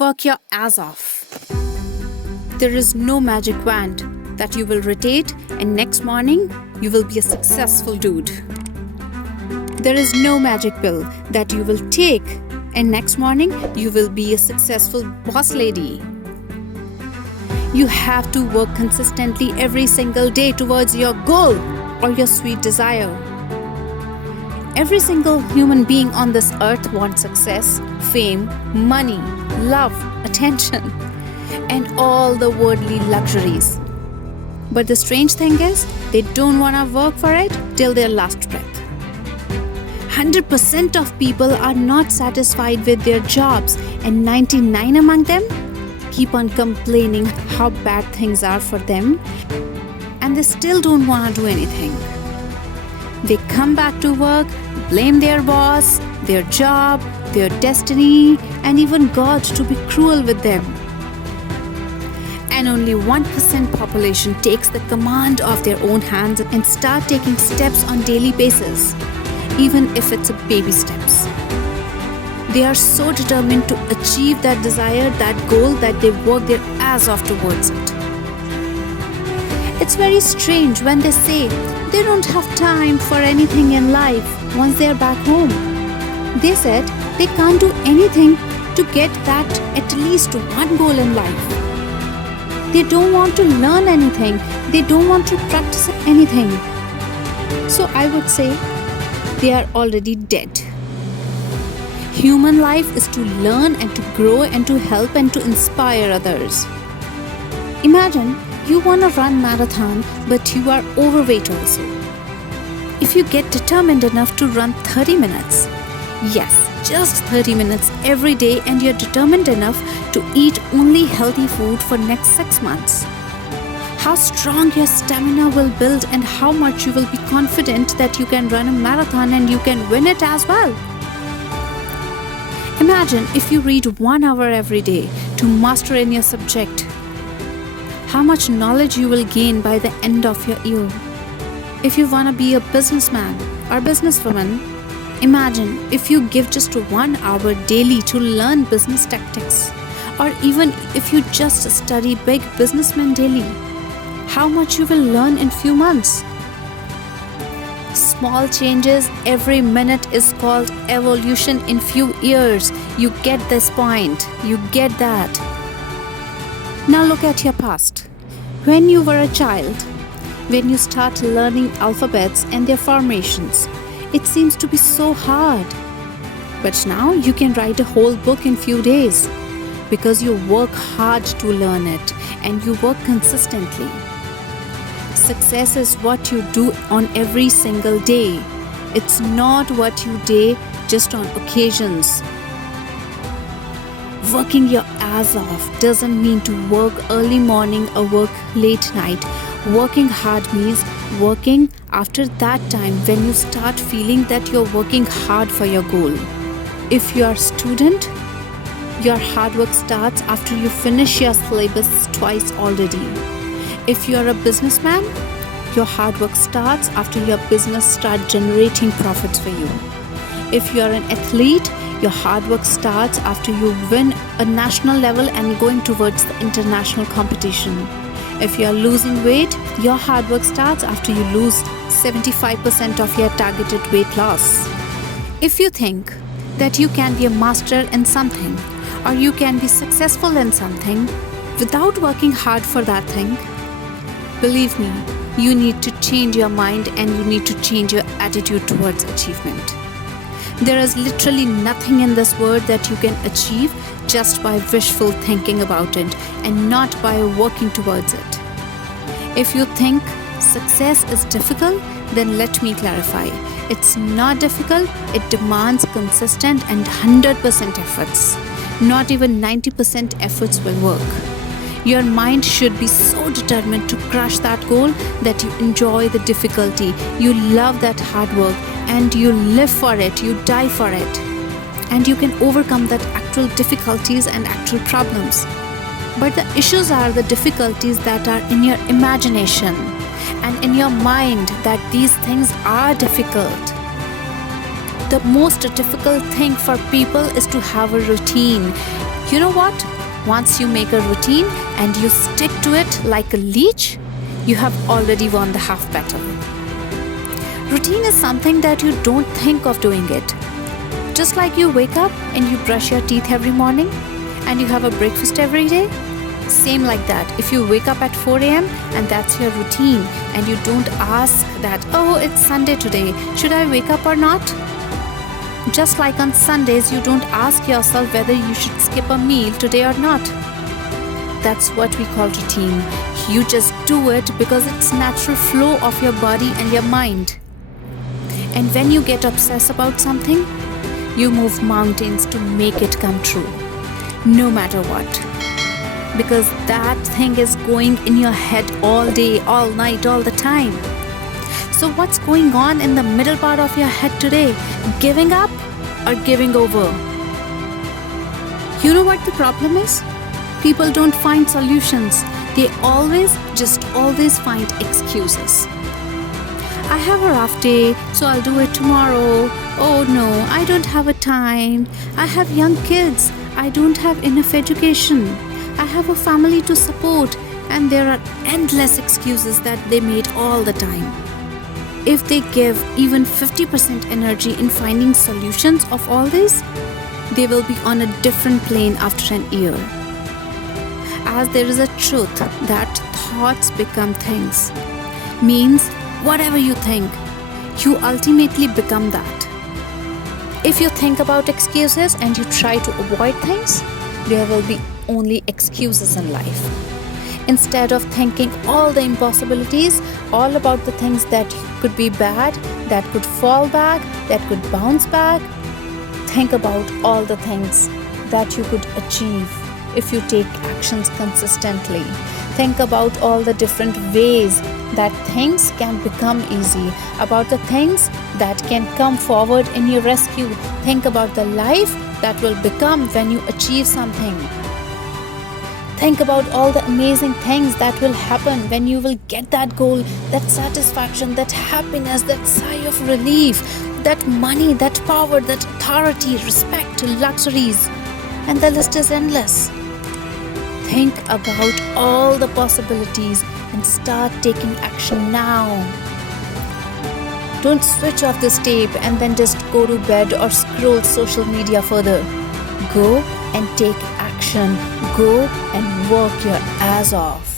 Work your ass off. There is no magic wand that you will rotate and next morning you will be a successful dude. There is no magic pill that you will take and next morning you will be a successful boss lady. You have to work consistently every single day towards your goal or your sweet desire. Every single human being on this earth wants success, fame, money, love, attention, and all the worldly luxuries. But the strange thing is, they don't want to work for it till their last breath. 100% of people are not satisfied with their jobs, and 99 among them keep on complaining how bad things are for them, and they still don't want to do anything. They come back to work, blame their boss, their job, their destiny, and even God to be cruel with them. And only 1% population takes the command of their own hands and start taking steps on daily basis, even if it's a baby steps. They are so determined to achieve that desire, that goal, that they work their ass off towards it. It's very strange when they say they don't have time for anything in life once they're back home. They said they can't do anything to get that at least one goal in life. They don't want to learn anything. They don't want to practice anything. So I would say they are already dead. Human life is to learn and to grow and to help and to inspire others. Imagine you want to run marathon but you are overweight also. If you get determined enough to run 30 minutes, yes, just 30 minutes every day, and you're determined enough to eat only healthy food for next 6 months, how strong your stamina will build and how much you will be confident that you can run a marathon and you can win it as well. Imagine if you read 1 hour every day to master in your subject, how much knowledge you will gain by the end of your year. If you want to be a businessman or businesswoman, imagine if you give just 1 hour daily to learn business tactics, or even if you just study big businessmen daily, how much you will learn in few months. Small changes every minute is called evolution in few years. You get this point. You get that. Now look at your past. When you were a child, when you start learning alphabets and their formations, it seems to be so hard. But now you can write a whole book in few days because you work hard to learn it and you work consistently. Success is what you do on every single day. It's not what you do just on occasions. Working your ass off doesn't mean to work early morning or work late night. Working hard means working after that time when you start feeling that you're working hard for your goal. If you are a student, your hard work starts after you finish your syllabus twice already. If you are a businessman, your hard work starts after your business starts generating profits for you. If you are an athlete, your hard work starts after you win a national level and going towards the international competition. If you are losing weight, your hard work starts after you lose 75% of your targeted weight loss. If you think that you can be a master in something or you can be successful in something without working hard for that thing, believe me, you need to change your mind and you need to change your attitude towards achievement. There is literally nothing in this world that you can achieve just by wishful thinking about it and not by working towards it. If you think success is difficult, then let me clarify. It's not difficult, it demands consistent and 100% efforts. Not even 90% efforts will work. Your mind should be so determined to crush that goal that you enjoy the difficulty, you love that hard work, and you live for it, you die for it. And you can overcome that actual difficulties and actual problems. But the issues are the difficulties that are in your imagination and in your mind that these things are difficult. The most difficult thing for people is to have a routine. You know what? Once you make a routine and you stick to it like a leech, you have already won the half battle. Routine is something that you don't think of doing it. Just like you wake up and you brush your teeth every morning and you have a breakfast every day, same like that. If you wake up at 4 a.m. and that's your routine and you don't ask that, oh, it's Sunday today, should I wake up or not? Just like on Sundays, you don't ask yourself whether you should skip a meal today or not. That's what we call routine. You just do it because it's natural flow of your body and your mind. And when you get obsessed about something, you move mountains to make it come true, no matter what. Because that thing is going in your head all day, all night, all the time. So what's going on in the middle part of your head today? Giving up or giving over? You know what the problem is? People don't find solutions. They always find excuses. I have a rough day, so I'll do it tomorrow. Oh no, I don't have a time. I have young kids. I don't have enough education. I have a family to support, and there are endless excuses that they made all the time. If they give even 50% energy in finding solutions of all this, they will be on a different plane after an year. As there is a truth that thoughts become things, means whatever you think, you ultimately become that. If you think about excuses and you try to avoid things, there will be only excuses in life. Instead of thinking all the impossibilities, all about the things that could be bad, that could fall back, that could bounce back, think about all the things that you could achieve if you take actions consistently. Think about all the different ways that things can become easy, about the things that can come forward in your rescue. Think about the life that will become when you achieve something. Think about all the amazing things that will happen when you will get that goal, that satisfaction, that happiness, that sigh of relief, that money, that power, that authority, respect, luxuries, and the list is endless. Think about all the possibilities and start taking action now. Don't switch off this tape and then just go to bed or scroll social media further. Go and take action. Go and work your ass off.